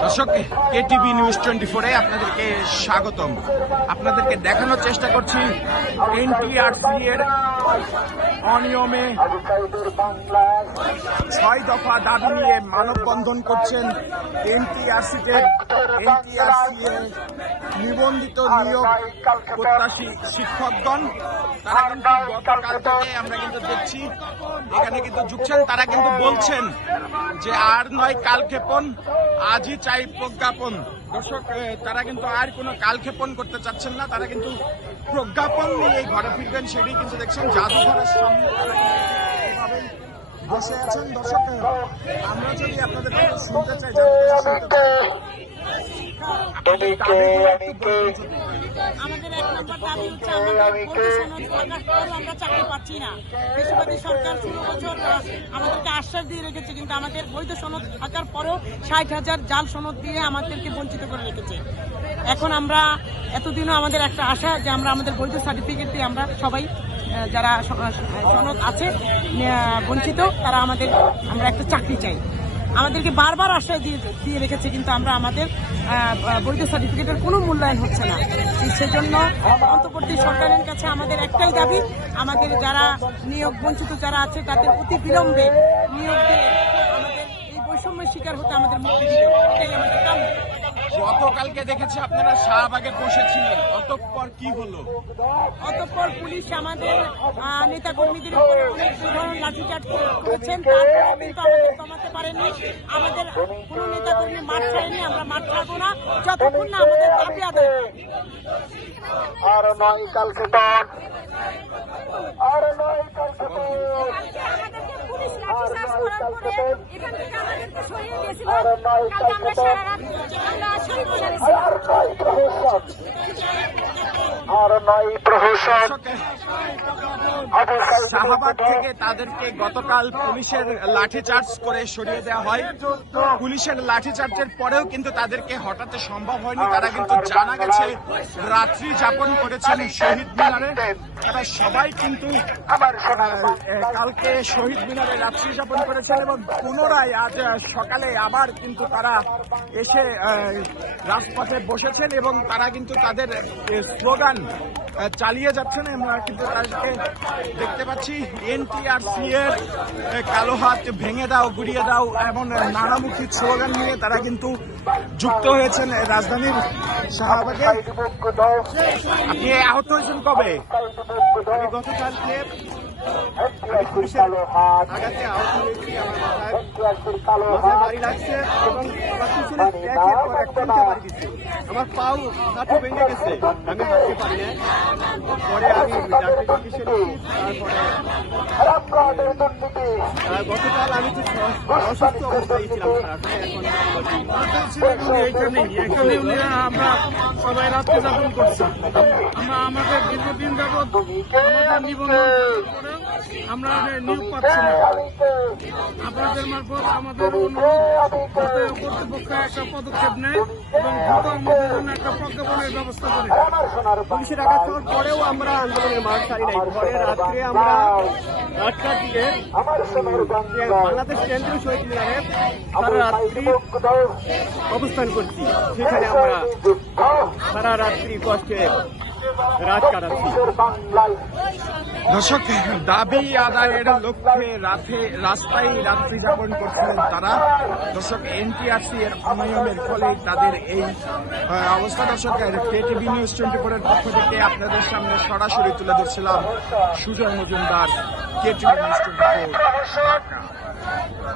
দর্শক KTV news twenty ফোরে আপনাদেরকে স্বাগতম। আপনাদেরকে দেখানোর চেষ্টা করছি এনটিআরসি এর অনিয়মে ছয় দফা দাবি নিয়ে মানববন্ধন করছেন এনটিআরসিতে এনটিআরসি এর নিবন্ধিত নিয়োগ প্রত্যাশী শিক্ষকগণ, তারা কিন্তু গতকাল থেকে আমরা কিন্তু দেখছি এখানে কিন্তু যুগছেন তারা কিন্তু বলছেন যে আর নয় কালক্ষেপণ আজই চাই প্রজ্ঞাপন। দর্শক তারা কিন্তু আর কোনো কালক্ষেপণ করতে চাচ্ছেন না তারা কিন্তু প্রজ্ঞাপন নিয়ে এই ঘরে ফিরবেন সেটি কিন্তু দেখছেন জাদুঘরের সামনে বসে আছেন। দর্শক আমরা যদি আপনাদের শুনতে চাই শুনতে চাই, তুমি কে আমি কে আমাদের আমরা চাকরি পাচ্ছি না। সরকার আমাদেরকে আশ্বাস দিয়ে রেখেছে, কিন্তু আমাদের সনদ থাকার পরেও হাজার জাল সনদ দিয়ে আমাদেরকে বঞ্চিত করে রেখেছে। এখন আমরা এতদিনও আমাদের একটা আশা যে আমরা আমাদের বৈধ সার্টিফিকেট দিয়ে আমরা সবাই যারা সনদ আছে বঞ্চিত, তারা আমাদের, আমরা একটা চাকরি চাই। আমাদেরকে বারবার আশ্রয় দিয়ে দিয়ে রেখেছে, কিন্তু আমরা আমাদের বৈধ সার্টিফিকেটের কোনো মূল্যায়ন হচ্ছে না। সেজন্য অন্তর্বর্তী সরকারের কাছে আমাদের একটাই দাবি, আমাদের যারা নিয়োগ বঞ্চিত যারা আছে, তাদের অতি বিলম্বে নিয়োগ দিয়ে আমাদের এই বৈষম্যের শিকার হতে আমাদের মুক্তি দিতে এটাই আমাদের কাম্য। গতকালকে দেখেছি আপনারা শাহবাগে বসেছিলেন। অতঃপর কি হলো? অতঃপর পুলিশ আমাদের আহ, নেতাকর্মীদের উপরে অনেক ধরনের লাঠিচার্জ করেছেন। তারপরেও কিন্তু আমাদের কমাতে পারেনি আমাদের কোনো নেতাকর্মী মাঠ ছাড়েনি আমরা মাঠ ছাড়বো না। যতক্ষণ না আমাদের দাবি আদায় আর নয় কালক্ষেপণ আর নয় কালক্ষেপণ লাঠিচার্জ করার পরে এখান থেকে আমাদেরকে সরিয়ে দিয়েছিল কালকে আমরা সারা রাত আমরা শহীদ মিনারে ছিলাম। আর নয় প্রহসন শাহবাগ থেকে তাদেরকে গতকাল পুলিশের লাঠিচার্জ করে সরিয়ে দেওয়া হয়। পুলিশের লাঠিচার্জের পরেও কিন্তু তাদেরকে হঠাতে সম্ভব হয়নি। তারা কিন্তু জানা গেছে রাত্রি যাপন করেছেন শহীদ মিনারে। তারা সবাই কিন্তু কালকে শহীদ মিনারে রাত্রি যাপন করেছেন এবং পুনরায় আজ সকালে আবার কিন্তু তারা এসে রাজপথে বসেছেন এবং তারা কিন্তু তাদের স্লোগান আহ, চালিয়ে যাচ্ছেন আমরা কিন্তু তাদেরকে দেখতে পাচ্ছি। এনটিআরসি এর কালো হাত ভেঙে দাও গুড়িয়ে দাও এমন নানামুখী স্লোগান নিয়ে তারা কিন্তু যুক্ত হয়েছেন রাজধানীর শাহবাগে। আপনি আহত হয়েছেন কবে? গতকালকে কালো হাত। কালো হাত। লাগছে আমার পাও হাঁটু ভেঙে গেছে। আমি হাঁটতে পারি না পরে আমি ডাক্তার চিকিৎসা তারপরে আর দুর্নীতি গতকাল আমি তো অসুস্থ অবস্থায় ছিলাম খারাপ এখন এখানে আমরা সবাই রাত্রে যাপন করছি। আমরা আমাদের দীর্ঘদিন যাবৎ আমাদের নিবন্ধন করে আমরা নিয়োগ পাচ্ছি না। আপনাদের মারফত আমাদের অনুরোধ কর্তৃপক্ষ একটা পদক্ষেপ নেয় এবং দ্রুত আমাদের জন্য একটা প্রজ্ঞাপনের ব্যবস্থা করে। পুলিশের আঘাত হওয়ার পরেও আমরা আন্দোলনের মাঠ ছাড়ি নাই। পরে রাত্রে আমরা আটটার দিকে আমার বাংলাদেশ কেন্দ্রীয় শহীদ মিনারে সারা রাত্রি অবস্থান করছি। সেখানে আমরা সারা রাত্রি কষ্টে রাত কাটাচ্ছি। দর্শক দাবি আদায়ের লক্ষ্যে রাতে রাস্তায় রাত্রি যাপন করছিলেন তারা। দর্শক এনটিআরসি এর অনিয়মের ফলে তাদের এই অবস্থা। দর্শক কেটিভি নিউজ টোয়েন্টি ফোরের পক্ষ থেকে আপনাদের সামনে সরাসরি তুলে ধরছিলাম Sujoy Majumdar. KTV news twenty four Dhaka